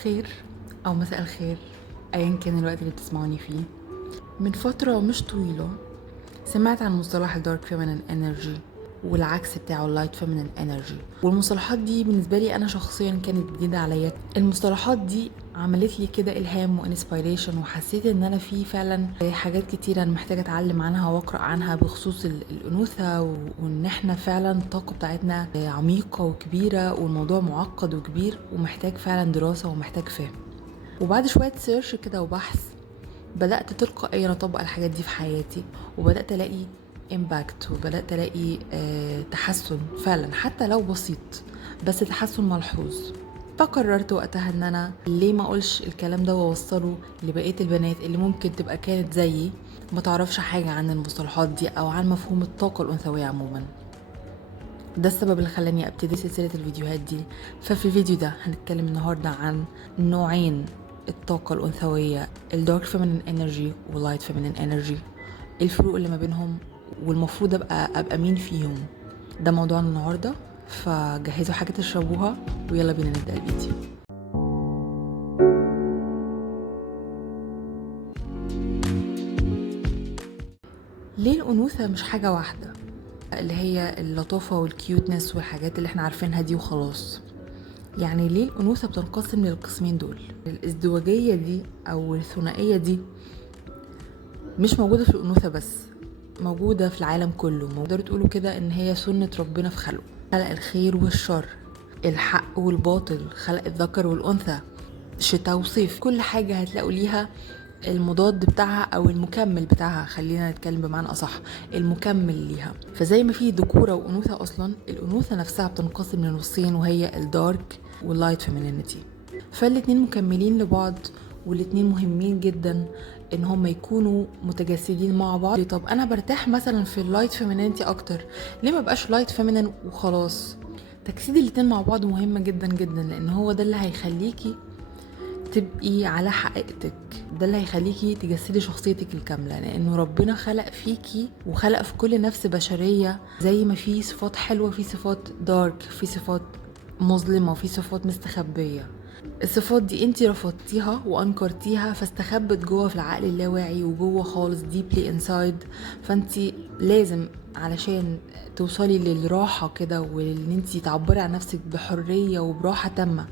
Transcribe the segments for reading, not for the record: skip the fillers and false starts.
الخير او مساء الخير، ايا كان الوقت اللي بتسمعوني فيه. من فتره مش طويله سمعت عن مصطلح الدارك فيمينين انرجي والعكس بتاعه اللايت فيمينين انرجي، والمصطلحات دي بالنسبه لي انا شخصيا كانت جديده عليا. المصطلحات دي عملت لي كده الهام وانسبيريشن، وحسيت ان انا في فعلا حاجات كتيره انا محتاجه اتعلم عنها واقرا عنها بخصوص الانوثه، وان احنا فعلا الطاقه بتاعتنا عميقه وكبيره، والموضوع معقد وكبير ومحتاج فعلا دراسه ومحتاج فهم. وبعد شويه سيرش كده وبحث بدأت تلقائيا أطبق الحاجات دي في حياتي، وبدأت ألاقي امباكت، وبدأت ألاقي تحسن فعلا حتى لو بسيط، بس تحسن ملحوظ. فقررت وقتها ان انا ليه ما اقولش الكلام ده واوصله لبقية البنات اللي ممكن تبقى كانت زيي ما تعرفش حاجة عن المصطلحات دي او عن مفهوم الطاقة الانثوية عموما. ده السبب اللي خلاني ابتدي سلسلة الفيديوهات دي. ففي الفيديو ده هنتكلم النهاردة عن نوعين الطاقة الأنثوية، الدارك فيمينين انرجي واللايت فيمينين انرجي، الفروق اللي ما بينهم، والمفروض ابقى مين فيهم. ده موضوعنا النهاردة، فجهزوا حاجة تشربوها ويلا بينا نبدأ الفيديو. ليه الأنوثة مش حاجة واحدة اللي هي اللطافة والكيوتنس والحاجات اللي احنا عارفينها دي وخلاص؟ يعني ليه الأنوثة بتنقسم للقسمين دول؟ الازدواجية دي أو الثنائية دي مش موجودة في الأنوثة بس، موجودة في العالم كله. تقدروا تقولوا كده إن هي سنة ربنا في خلقه، خلق الخير والشر، الحق والباطل، خلق الذكر والأنثى، شتاء وصيف. كل حاجة هتلاقوا ليها المضاد بتاعها او المكمل بتاعها، خلينا نتكلم بمعنى اصح، المكمل ليها. فزي ما في ذكوره وانوثه، اصلا الانوثه نفسها بتنقسم لنصين، وهي الدارك واللايت فيمينينيتي. فالاتنين مكملين لبعض، والاتنين مهمين جدا ان هم يكونوا متجسدين مع بعض. طب انا برتاح مثلا في اللايت فيمينينيتي اكتر، ليه ما بقاش لايت فيمينين وخلاص؟ تجسيد الاتنين مع بعض مهمه جدا جدا، لان هو ده اللي هيخليكي تبقي على حقيقتك، ده اللي هيخليكي تجسدي شخصيتك الكاملة. لأنه ربنا خلق فيكي وخلق في كل نفس بشرية، زي ما في صفات حلوة في صفات دارك، في صفات مظلمة وفي صفات مستخبية. الصفات دي انتي رفضتيها وانكرتيها، فاستخبت جوه في العقل اللاواعي وجوه خالص deeply inside. فانتي لازم علشان توصلي للراحة كده، وان انتي تعبري عن نفسك بحرية وبراحة تامة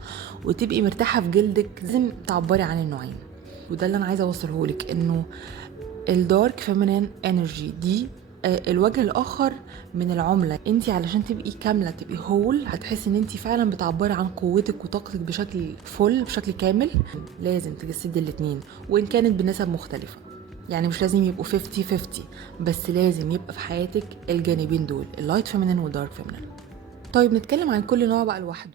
وتبقي مرتاحة في جلدك، لازم تعبري عن النوعين. وده اللي انا عايزة اوصله لك، انه الدارك فيمينين انرجي دي الوجه الاخر من العمله. انت علشان تبقي كامله، تبقي هول، هتحسي ان انت فعلا بتعبري عن قوتك وطاقتك بشكل فل، بشكل كامل. لازم تجسدي الاتنين، وان كانت بنسب مختلفه. يعني مش لازم يبقوا 50-50، بس لازم يبقى في حياتك الجانبين دول، اللايت فيمينين والدارك فيمينين. طيب نتكلم عن كل نوع بقى لوحده.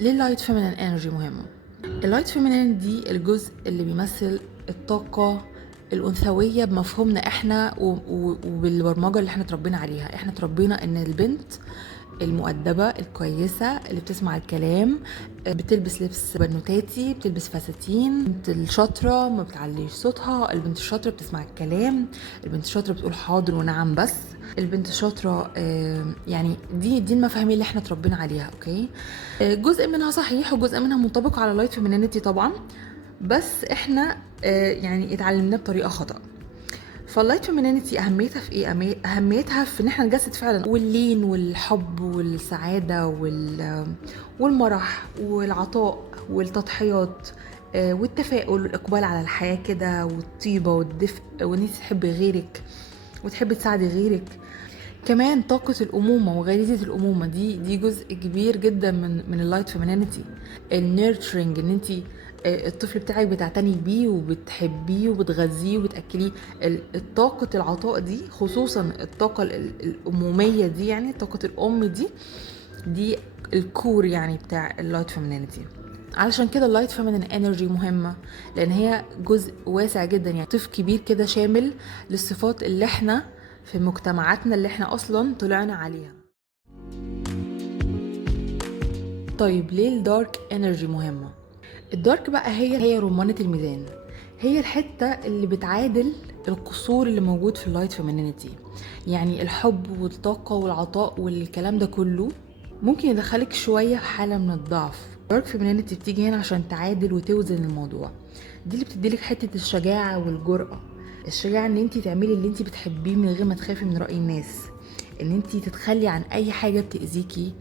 ليه اللايت فيمينين انرجي مهمه؟ اللايت فيمينين دي الجزء اللي بيمثل الطاقة الأنثوية بمفهومنا احنا وبالبرمجة اللي احنا تربينا عليها. احنا تربينا ان البنت المؤدبة الكويسة اللي بتسمع الكلام، بتلبس لبس بنوتاتي، بتلبس فساتين، البنت الشاطرة ما بتعليش صوتها، البنت الشاطرة بتسمع الكلام، البنت الشاطرة بتقول حاضر ونعم بس، البنت الشاطرة. يعني دي المفاهيم اللي احنا تربينا عليها. اوكي، جزء منها صحيح وجزء منها منطبق على اللايت فيمينينيتي طبعا، بس احنا يعني اتعلمناه بطريقة خطأ. فاللايت فيمينينيتي اهميتها في ايه؟ اهميتها في ان احنا نجسد فعلا واللين والحب والسعاده والمرح والعطاء والتضحيات والتفاؤل والاقبال على الحياه كده، والطيبه والدفء، وان انت تحبي غيرك وتحبي تساعدي غيرك. كمان طاقة الأمومة وغريزة الأمومة دي جزء كبير جدا من اللايت فيمينينيتي. النيرترينج، ان انتي الطفل بتاعك بتعتني بيه وبتحبيه وبتغذيه وبتأكليه. الطاقة العطاء دي، خصوصا الطاقة الأمومية دي، يعني طاقة الأم دي الكور يعني بتاع اللايت فيمينينيتي. علشان كده اللايت فيمينين انرجي مهمة، لأن هي جزء واسع جدا، يعني طيف كبير كده شامل للصفات اللي احنا في مجتمعاتنا اللي احنا اصلا طلعنا عليها. طيب ليه الدارك انرجي مهمة؟ الدارك بقى هي رمانة الميزان، هي الحتة اللي بتعادل القصور اللي موجود في اللايت فيمينينيتي. يعني الحب والطاقة والعطاء والكلام ده كله ممكن يدخلك شوية في حالة من الضعف. دارك فيمينينيتي بتيجي هنا عشان تعادل وتوزن الموضوع. دي اللي بتديلك حتة الشجاعة والجرأة. الشجاعة ان انتي تعملي اللي انتي بتحبيه من غير ما تخافي من رأي الناس، ان انتي تتخلي عن اي حاجة بتأذيكي،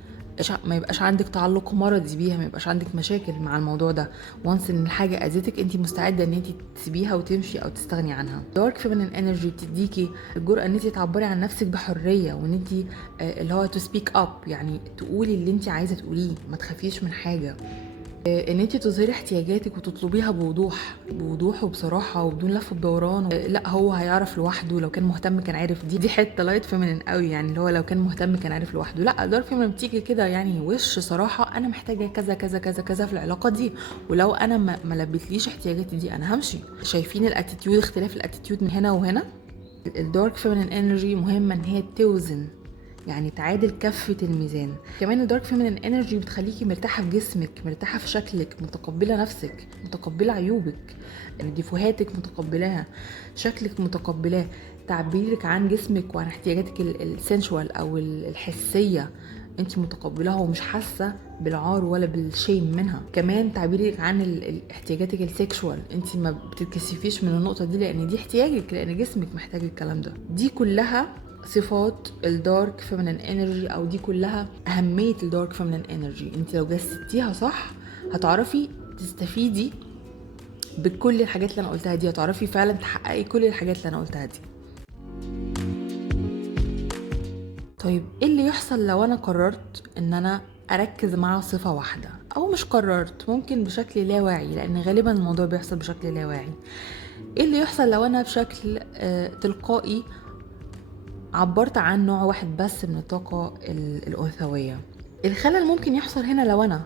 ما يبقاش عندك تعلق مرضي بيها، ما يبقاش عندك مشاكل مع الموضوع ده. وانس ان الحاجه اذتك انت مستعده ان انت تسيبيها وتمشي او تستغني عنها. دارك فيمينين انرجي بتديكي الجرأه ان انت تعبري عن نفسك بحريه، وان انت اللي هو تو سبيك اب، يعني تقولي اللي انت عايزه تقوليه، ما تخافيش من حاجه. ان انت تظهري احتياجاتك وتطلبيها بوضوح وبصراحه وبدون لف ودوران. لا هو هيعرف لوحده، لو كان مهتم كان عارف. دي حته لايت فيمينين قوي، يعني اللي هو لو كان مهتم كان عارف لوحده. لا دارك فيمينين بتيجي كده يعني وش صراحه، انا محتاجه كذا كذا كذا كذا في العلاقه دي، ولو انا ما لبيتليش احتياجاتي دي انا همشي. شايفين الاتيتيود، اختلاف الاتيتيود من هنا وهنا. الدارك فيمينين انرجي مهمه ان هي توزن، يعني تعادل كفة الميزان. كمان الدارك فيمينين انرجي بتخليكي مرتاحة في جسمك، مرتاحة في شكلك، متقبلة نفسك، متقبلة عيوبك، ديفوهاتك متقبلاها، شكلك متقبلاه، تعبيرك عن جسمك وعن احتياجاتك السنشوال او الحسية انت متقبلاها ومش حاسه بالعار ولا بالشيم منها. كمان تعبيرك عن احتياجاتك السيكشوال، انت ما بتتكسفيش من النقطه دي لان دي احتياجك، لان جسمك محتاج الكلام ده. دي كلها صفات الدارك فيمينين انرجي، او دي كلها اهميه الدارك فيمينين انرجي. انت لو جسدتيها صح هتعرفي تستفيدي بكل الحاجات اللي انا قلتها دي، هتعرفي فعلا تحققي كل الحاجات اللي انا قلتها دي. طيب ايه اللي يحصل لو انا قررت ان انا اركز مع صفة واحدة، او مش قررت، ممكن بشكل لا واعي، لان غالبا الموضوع بيحصل بشكل لا واعي. ايه اللي يحصل لو انا بشكل تلقائي عبرت عن نوع واحد بس من الطاقة الأنثوية؟ الخلل ممكن يحصل هنا لو أنا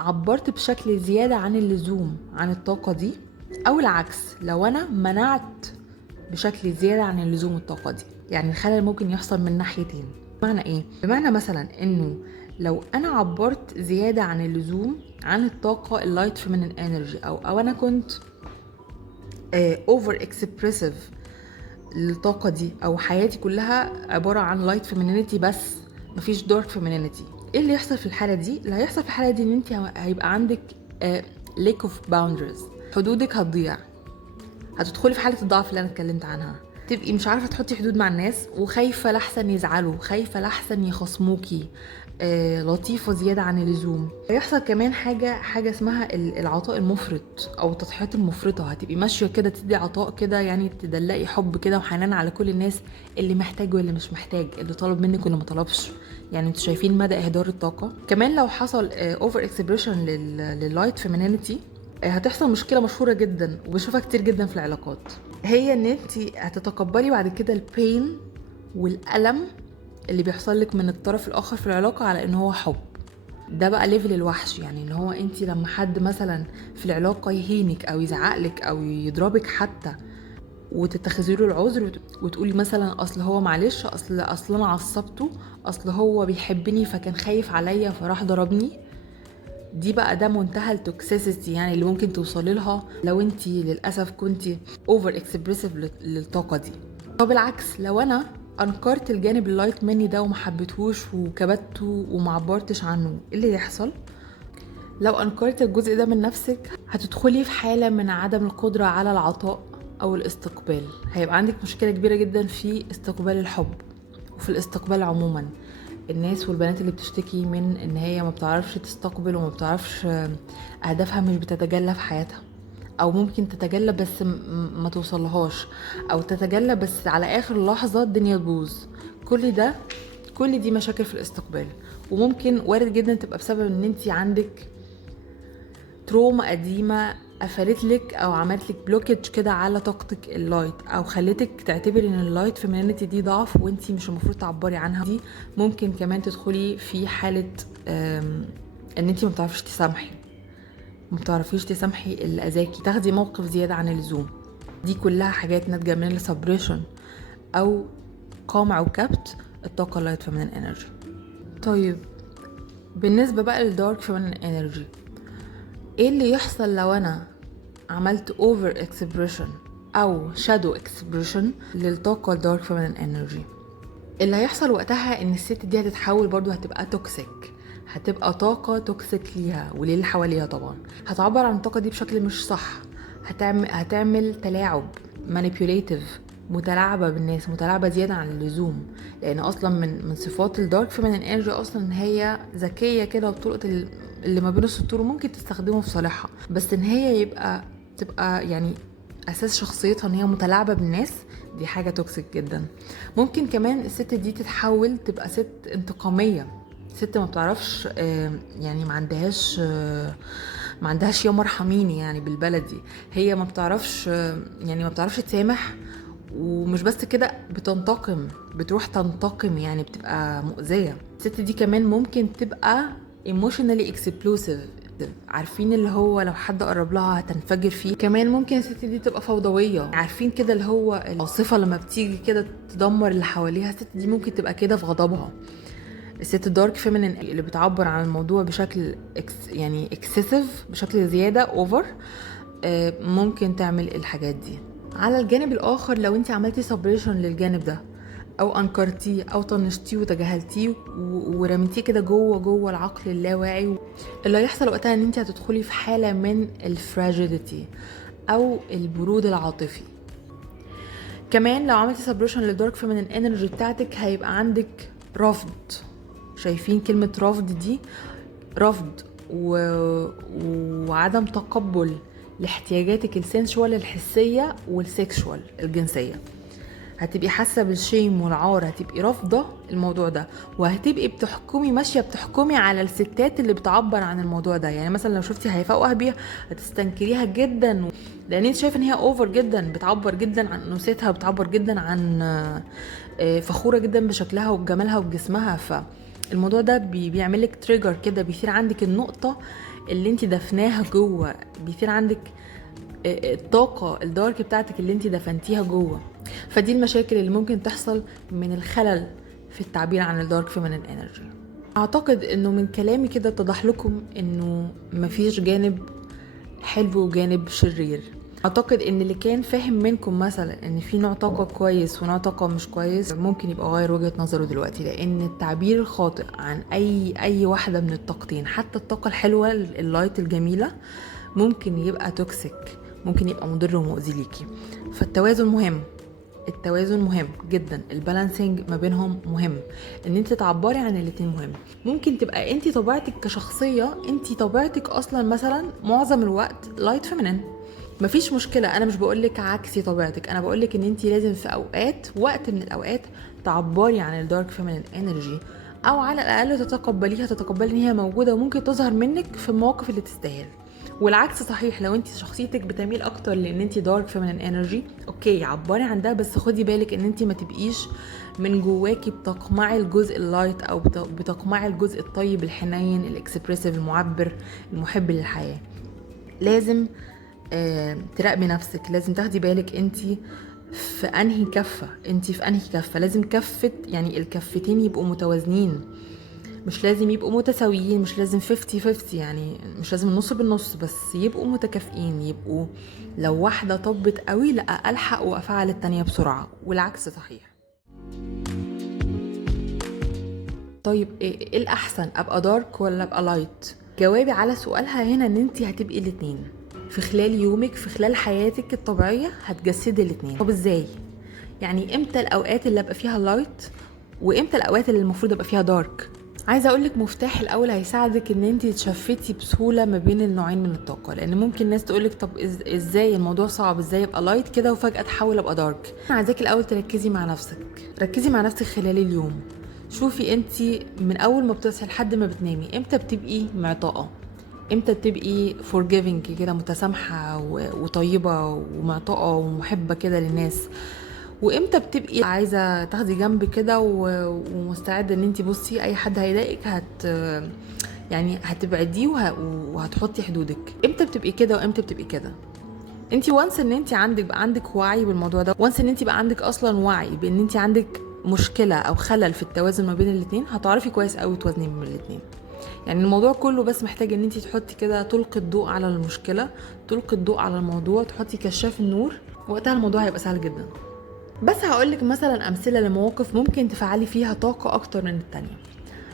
عبرت بشكل زيادة عن اللزوم عن الطاقة دي، أو العكس لو أنا منعت بشكل زيادة عن اللزوم الطاقة دي. يعني الخلل ممكن يحصل من ناحيتين. بمعنى إيه؟ بمعنى مثلا إنه لو أنا عبرت زيادة عن اللزوم عن الطاقة اللايت فيمينين انرجي، أو أنا كنت اوفر اكسبريسيف الطاقه دي، او حياتي كلها عباره عن لايت فيمينينيتي بس مفيش دارك فيمينينيتي، ايه اللي يحصل في الحاله دي؟ اللي هيحصل في الحاله دي ان انت هيبقى عندك lack of boundaries، حدودك هتضيع، هتدخلي في حاله الضعف اللي انا اتكلمت عنها، تبقي مش عارفه تحطي حدود مع الناس، وخايفه لحسن يزعلوا، خايفه لحسن يخصموكي، لطيفه زياده عن اللزوم. هيحصل كمان حاجه اسمها العطاء المفرط او التضحيات المفرطه. هتبقي ماشيه كده تدي عطاء كده، يعني تدلقي حب كده وحنان على كل الناس، اللي محتاج واللي مش محتاج، اللي طلب منك واللي ما طلبش. يعني انتوا شايفين مدى اهدار الطاقه. كمان لو حصل اوفر اكسبريشن لللايت فيمينينيتي، هتحصل مشكله مشهوره جدا وبشوفها كتير جدا في العلاقات، هي ان انت هتتقبلي بعد كده البين والألم اللي بيحصل لك من الطرف الاخر في العلاقه على ان هو حب. ده بقى ليفل الوحش، يعني ان هو انت لما حد مثلا في العلاقه يهينك او يزعقلك او يضربك حتى، وتتخذي له العذر وتقولي مثلا اصل هو معلش، اصل انا عصبته، اصل هو بيحبني فكان خايف عليا فراح ضربني. دي بقى ده منتهى التوكسيسيتي يعني اللي ممكن توصلي لها لو انت للاسف كنت اوفر اكسبريسيف للطاقه دي. طب العكس، لو انا انكرت الجانب اللايت مني ده وما حبيتهوش وكبته وما عبرتش عنه، ايه اللي يحصل؟ لو انكرت الجزء ده من نفسك هتدخلي في حاله من عدم القدره على العطاء او الاستقبال. هيبقى عندك مشكله كبيره جدا في استقبال الحب وفي الاستقبال عموما. الناس والبنات اللي بتشتكي من ان هي ما بتعرفش تستقبل وما بتعرفش اهدافها مش بتتجلى في حياتها، او ممكن تتجلى بس ما توصلهاش، او تتجلى بس على اخر لحظة الدنيا تبوظ. كل دي مشاكل في الاستقبال، وممكن وارد جدا تبقى بسبب ان انتي عندك تروما قديمة قفلت لك او عملت لك بلوكج كده على طاقتك اللايت، او خلتك تعتبري ان اللايت فيمينينيتي دي ضعف وانتي مش المفروض تعبري عنها. دي ممكن كمان تدخلي في حالة ان انتي ما بتعرفيش تسامحي اللي اذاكي، تاخدي موقف زيادة عن اللزوم. دي كلها حاجات ناتجة من السبريشن او قمع وكبت الطاقة اللايت فيمينين انرجي. طيب بالنسبة بقى للدارك فيمينين انرجي، ايه اللي يحصل لو انا عملت اوفر اكسبريشن او شادو اكسبريشن للطاقه الدارك فيمينين انرجي؟ اللي هيحصل وقتها ان الست دي هتتحول برضو، هتبقى توكسيك، هتبقى طاقة توكسيك ليها وللي حواليها طبعا. هتعبر عن الطاقة دي بشكل مش صح، هتعمل تلاعب manipulative، متلاعبة بالناس، متلاعبة زيادة عن اللزوم. لان اصلا من صفات الدارك فيمينين انرجي اصلا ان هي ذكية كده، وطرق اللي ما بين السطور ممكن تستخدمه في صالحها، بس ان هي تبقى يعني اساس شخصيتها ان هي متلاعبة بالناس، دي حاجة توكسيك جدا. ممكن كمان الست دي تتحول تبقى ست انتقامية، ست ما بتعرفش يعني ما عندهاش يا مرحميني يعني بالبلدي. هي ما بتعرفش يعني ما بتعرفش تسامح، ومش بس كده بتنتقم، بتروح تنتقم، يعني بتبقى مؤذية. الست دي كمان ممكن تبقى emotionally explosive، عارفين اللي هو لو حد قرب لها هتنفجر فيه. كمان ممكن الست دي تبقى فوضوية، عارفين كده اللي هو العاصفة لما بتيجي كده تدمر اللي حواليها، الست دي ممكن تبقى كده في غضبها. الست الدارك فيمينين اللي بتعبر عن الموضوع بشكل يعني اكسسيف، بشكل زيادة اوفر، ممكن تعمل الحاجات دي. على الجانب الاخر لو انت عملتي سبريشن للجانب ده، او انكرتيه او طنشتيه وتجاهلتيه ورميتيه كده جوه العقل اللاواعي، اللي هيحصل وقتها ان انت هتدخلي في حالة من الفراجيليتي او البرود العاطفي. كمان لو عملتي سبريشن للدارك فيمينين انرجي بتاعتك هيبقى عندك رفض. شايفين كلمة رفض دي؟ رفض وعدم تقبل لاحتياجاتك السنشوال الحسية والسيكشوال الجنسية. هتبقي حاسة بالشيم والعار، هتبقي رافضة الموضوع ده، وهتبقي ماشية بتحكمي على الستات اللي بتعبر عن الموضوع ده. يعني مثلا لو شفتي هيفاء وهبي هتستنكريها جدا، لان انت شايفه ان هي اوفر جدا، بتعبر جدا عن انوثتها، بتعبر جدا عن فخورة جدا بشكلها وبجمالها وبجسمها. فالموضوع ده بيعمل لك تريجر كده، بيثير عندك النقطة اللي انت دفناها جوه، بيثير عندك الطاقة الدارك بتاعتك اللي انت دفنتيها جوه. فدي المشاكل اللي ممكن تحصل من الخلل في التعبير عن الدارك فيمينين انرجي. اعتقد انه من كلامي كده اتضح لكم انه مفيش جانب حلو وجانب شرير. اعتقد ان اللي كان فاهم منكم مثلا ان في نوع طاقة كويس ونوع طاقة مش كويس ممكن يبقى غير وجهة نظره دلوقتي، لان التعبير الخاطئ عن اي واحدة من الطاقتين، حتى الطاقة الحلوة اللايت الجميلة، ممكن يبقى توكسيك، ممكن يبقى مضر ومؤذي ليكي. فالتوازن مهم، التوازن مهم جدا، البالانسنج ما بينهم مهم، ان انت تعبري عن الاتنين مهم. ممكن تبقى انت طبيعتك كشخصية، انت طبيعتك اصلا مثلا معظم الوقت لايت فيمينين، مفيش مشكلة. انا مش بقولك عكسي طبيعتك، انا بقولك ان انت لازم في وقت من الاوقات تعبري عن الدارك فيمينين انرجي، او على الاقل تتقبلي ان هي موجودة وممكن تظهر منك في المواقف اللي تستاهل. والعكس صحيح، لو انت شخصيتك بتميل اكتر لان انت دارك فيمينين انرجي، اوكي عبري عن ده، بس خدي بالك ان انت ما تبقيش من جواكي بتقمعي الجزء اللايت او بتقمعي الجزء الطيب الحنين الاكسبريسيف المعبر المحب للحياة. لازم تراقبي نفسك، لازم تاخدي بالك انت في انهي كفة، لازم كفة يعني الكفتين يبقوا متوازنين، مش لازم يبقوا متساويين، مش لازم 50-50، يعني مش لازم النص بالنص، بس يبقوا متكافئين، يبقوا لو واحدة طبت قوي لا ألحق وأفعل التانية بسرعة، والعكس صحيح. طيب ايه الأحسن، أبقى دارك ولا أبقى لايت؟ جوابي على سؤالها هنا ان انتي هتبقي الاتنين في خلال يومك، في خلال حياتك الطبيعية هتجسدي الاتنين. طب ازاي؟ يعني امتى الأوقات اللي أبقى فيها لايت وامتى الأوقات اللي المفروض أبقى فيها دارك؟ عايزه اقولك مفتاح الاول هيساعدك ان انت تشفتي بسهوله ما بين النوعين من الطاقه، لان ممكن ناس تقولك طب ازاي الموضوع صعب، ازاي ابقى لايت كده وفجاه تحول ابقى دارك. انا عايزاكي الاول تركزي مع نفسك، ركزي مع نفسك خلال اليوم، شوفي انت من اول ما بتصحي لحد ما بتنامي امتى بتبقي معطاءه، امتى بتبقي forgiving كده، متسامحه وطيبه ومعطاءه ومحبه كده للناس، وامتى بتبقي عايزه تاخدي جنب كده ومستعده ان انت بصي اي حد هيضايقك يعني هتبعديه وهتحطي حدودك. امتى بتبقي كده وامتى بتبقي كده؟ انت وانس ان انت عندك وعي بالموضوع ده، وانس ان انت بقى عندك اصلا وعي بان انت عندك مشكله او خلل في التوازن ما بين الاثنين، هتعرفي كويس قوي توازني بين الاثنين. يعني الموضوع كله بس محتاج ان انت تحطي كده، تلقي الضوء على المشكله، تلقي الضوء على الموضوع، تحطي كشاف النور، وقتها الموضوع هيبقى سهل جدا. بس هقولك مثلا امثله لمواقف ممكن تفعلي فيها طاقه اكتر من التانية.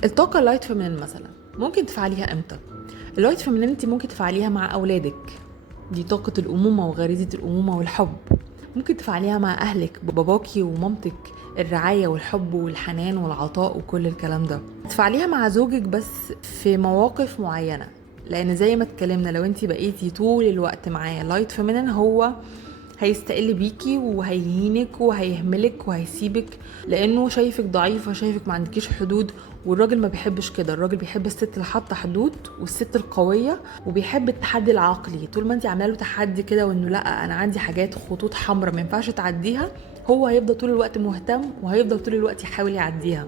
الطاقه اللايت فيمينين مثلا، ممكن تفعليها امتى؟ اللايت فيمينينيتي ممكن تفعليها مع اولادك، دي طاقة الامومة وغريزة الامومة والحب. ممكن تفعليها مع اهلك، باباكي ومامتك، الرعاية والحب والحنان والعطاء وكل الكلام ده. تفعليها مع زوجك بس في مواقف معينة، لان زي ما اتكلمنا لو انتي بقيتي طول الوقت معاه لايت فيمينين، هو هيستقل بيكي وهيهينك وهيهملك وهيسيبك، لانه شايفك ضعيفة، شايفك ما عندكيش حدود. والراجل ما بيحبش كده، الراجل بيحب الست اللي حاطه حدود والست القوية، وبيحب التحدي العقلي. طول ما انت عامله له تحدي كده وانه لا انا عندي حاجات خطوط حمراء ما ينفعش تعديها، هو هيفضل طول الوقت مهتم وهيفضل طول الوقت يحاول يعديها.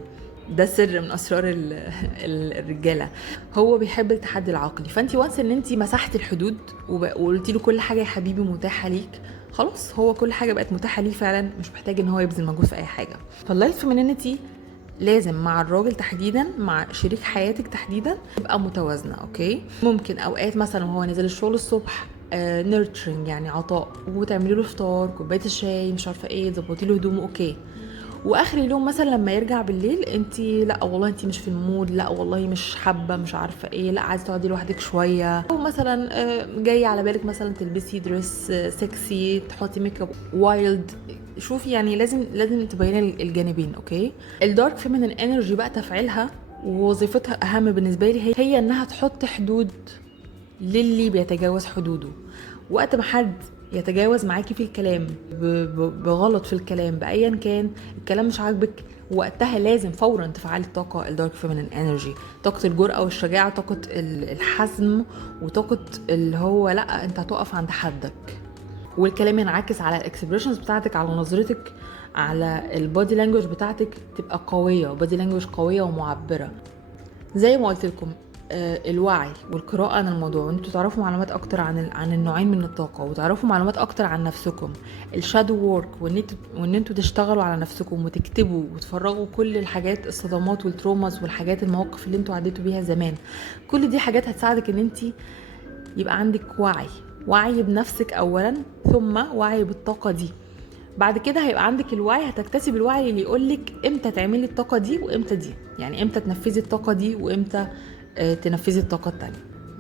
ده سر من اسرار الرجاله، هو بيحب التحدي العقلي. فانت وانس ان انت مسحتي الحدود وقلتي له كل حاجه يا حبيبي متاحه ليك، خلاص هو كل حاجه بقت متاحه ليه فعلا، مش محتاج ان هو يبذل مجهود في اي حاجه. فاللايت فيمينينيتي لازم مع الراجل تحديدا، مع شريك حياتك تحديدا، تبقى متوازنه. اوكي، ممكن اوقات مثلا وهو نازل الشغل الصبح نيرتشرنج يعني عطاء، وتعملي له فطار، كوبايه الشاي، مش عارفه ايه، تظبطي له هدومه، اوكي. واخر اليوم مثلا لما يرجع بالليل انت لا والله انت مش في المود، لا والله مش حابه، مش عارفه ايه، لا عايزه تقعدي لوحدك شويه، او مثلا جاي على بالك مثلا تلبسي دريس سكسي، تحطي ميك اب وايلد. شوفي يعني لازم تبيني الجانبين. اوكي، الدارك فيمينين انرجي بقى تفعيلها ووظيفتها اهم بالنسبه لي هي انها تحط حدود للي بيتجاوز حدوده. وقت ما حد يتجاوز معاكي في الكلام بغلط في الكلام بايا كان، الكلام مش عاجبك، وقتها لازم فورا تفعلي الطاقه الدارك فيمينين انرجي، طاقه الجرأه والشجاعه، طاقه الحزم، وطاقه اللي هو لا انت هتقف عند حدك. والكلام ينعكس على الاكسبريشنز بتاعتك، على نظرتك، على البودي لانجوج بتاعتك، تبقى قويه، بودي لانجوج قويه ومعبره. زي ما قلت لكم الوعي والقراءة عن الموضوع، وانتوا تعرفوا معلومات اكتر عن النوعين من الطاقة، وتعرفوا معلومات اكتر عن نفسكم، الشادو وورك، وان انتوا تشتغلوا على نفسكم وتكتبوا وتفرغوا كل الحاجات، الصدمات والتروماز والحاجات، المواقف اللي انتوا عديتوا بيها زمان. كل دي حاجات هتساعدك ان انتي يبقى عندك وعي بنفسك اولا، ثم وعي بالطاقة دي. بعد كده هيبقى عندك الوعي، هتكتسب الوعي اللي يقولك امتى تعملي الطاقة دي وامتى دي، يعني امتى تنفذي الطاقة دي وامتى تنفذي الطاقة التانية.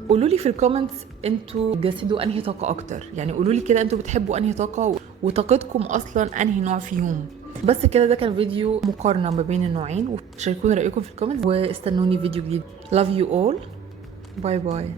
قولولي في الكومنتس انتوا بتجسدوا انهي طاقة اكتر، يعني قولولي كده انتوا بتحبوا انهي طاقة وطاقتكم اصلا انهي نوع فيهم. بس كده، ده كان فيديو مقارنة ما بين النوعين، وشاركوني رأيكم في الكومنتس واستنوني فيديو جديد. love you all. باي باي.